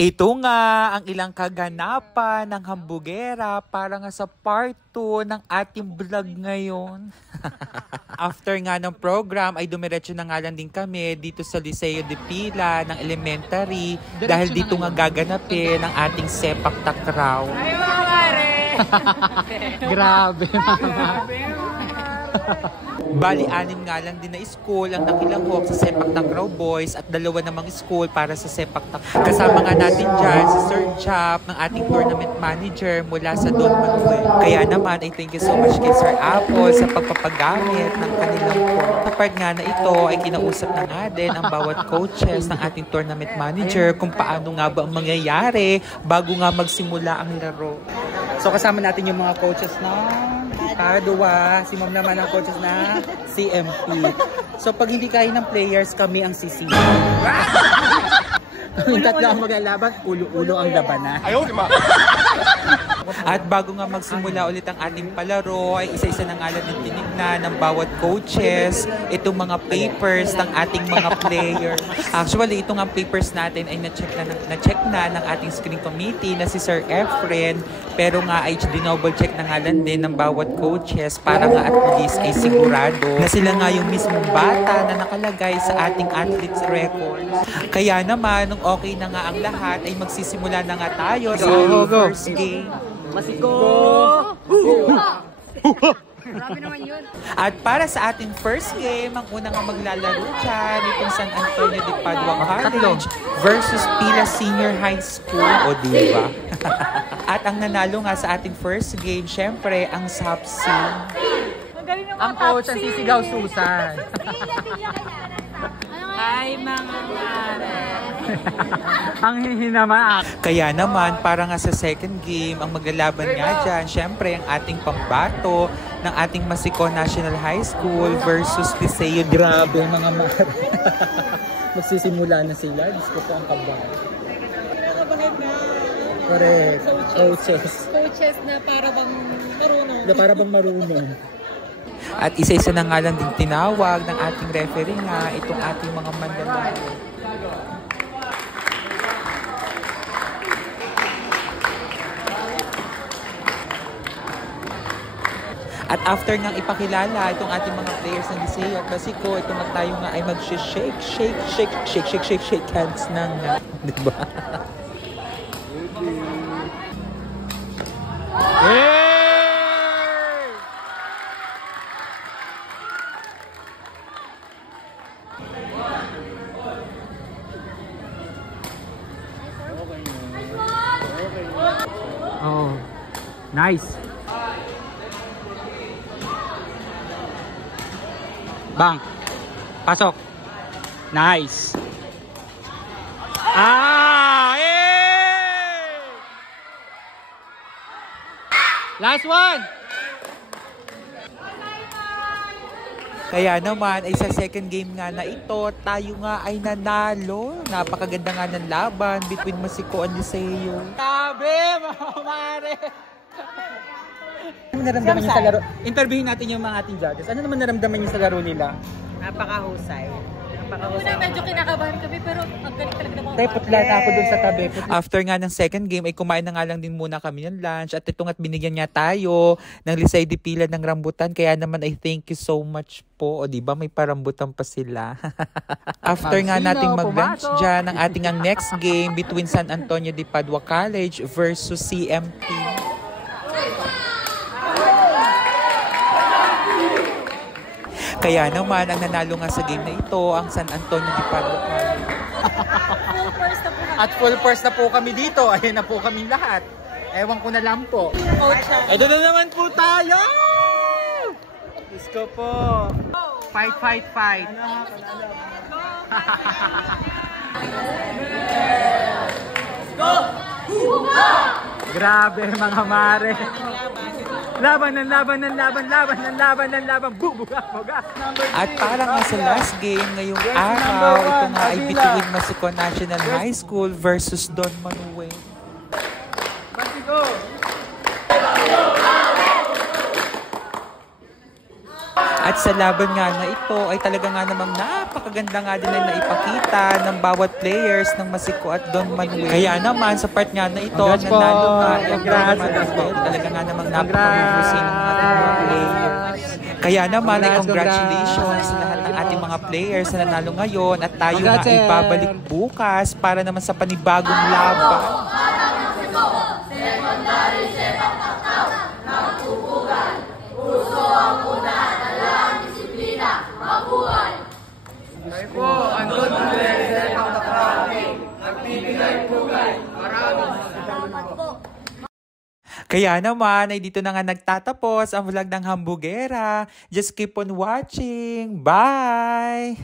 Ito nga ang ilang kaganapan ng hambugera para nga sa part 2 ng ating vlog ngayon. After nga ng program ay dumiretso na nga lang din kami dito sa Liceo de Pila ng elementary dahil dito nga gaganapin ang ating sepak takraw. Ay, mga mare! Grabe, mama. Bali, 6 nga lang din na school ang nakilahok sa Sepak Takraw Boys at 2 namang school para sa Sepak Takraw. Kasama nga natin dyan si Sir Chap ng ating tournament manager mula sa Don Manuel. Kaya naman ay thank you so much kay Sir Apple sa pagpapagamit ng kanilang court. Sa part nga na ito ay kinausap na nga din ang bawat coaches ng ating tournament manager kung paano nga ba ang mangyayari bago nga magsimula ang laro. So kasama natin yung mga coaches na Padua, si Ma'am naman ang coaches na CMP. So pag hindi kaya ng players, kami ang sisiyo. Yung tatlo ang maglalaban, ulo-ulo ang labanan. Ayaw, di ma! At bago nga magsimula ulit ang ating palaro, ay isa-isa na nga lang din tinignan ng bawat coaches itong mga papers ng ating mga players. Actually, itong ang papers natin ay na-check na ng ating screen committee na si Sir Efren. Pero nga ay dinouble check na nga lang din ng bawat coaches para nga at least ay sigurado na sila nga yung mismong bata na nakalagay sa ating athletes records. Kaya naman, nung okay na nga ang lahat, ay magsisimula na nga tayo sa first game. Masiko! Grabe naman yun. At para sa ating first game, ang unang nga maglalaro dyan, itong San Antonio de Padua College versus Pila Senior High School. O diba? At ang nanalo nga sa ating first game, syempre, ang Sapsi. Ang coach ang sisigaw Susan. Hi mga mare. Ang hihinaman. Kaya naman, para nga sa second game, ang maglalaban nga dyan, syempre, ang ating pambato ng ating Masiko National High School versus Liceo. Grabe, mga mare. Magsisimula na sila. Diyos ko po ang kabang. Correct. Coaches na para bang marunong. Na para bang marunong. At isa-isa na nga lang din tinawag ng ating referee nga itong ating mga mandalao. At after ngang ipakilala itong ating mga players ng Liceo at Masiko, ito nga tayo nga ay mag-shake hands na nga. Diba? Yeah! Oh, nice. Bang. Pasok. Nice. Ah! Eh! Last one. Kaya naman ay sa second game nga na ito, tayo nga ay nanalo. Napakaganda nga ng laban between Masiko and Liceo. Sabi, mga mare! Ano naramdaman niyo sa laro? Interviewin natin yung mga ating judges. Ano naman naramdaman niyo sa laro nila? Napakahusay. Una medyo kinakabahan kami pero ang galing talaga ng mga Tay, putla na ako dun sa tabi. After nga ng second game ay kumain na nga lang din muna kami ng lunch at ito nga't binigyan niya tayo ng Liceo de Pila ng rambutan. Kaya naman ay thank you so much po. O diba may parambutan pa sila. After nga nating mag-lunch dyan, ang ating ang next game between San Antonio de Padua College versus CMP. Kaya naman, ang nanalo nga sa game na ito, ang San Antonio de Padua College. At full force na po kami dito. Ayan na po kami lahat. Ewan ko na lang po. Ito na naman po tayo! Let's go po. Fight, fight, fight. Let's go! Grabe mga mare. Laban. Bubuga. At para nga sa last game ngayong araw, ito nga ay between Masiko National High School versus Don Manuel. At sa laban nga na ito ay talaga nga namang napakaganda nga din na naipakita ng bawat players ng Masiko at Don Manuel. Kaya naman sa part nga na ito, nanalo nga yung Don Manuel. Talaga nga namang napakahusay ng ating mga players. Kaya naman ay congratulations sa lahat ng ating mga players na nanalo ngayon at tayo nga ay babalik bukas para naman sa panibagong laban. Kaya naman ay dito na nga nagtatapos ang vlog ng Hambugera. Just keep on watching. Bye!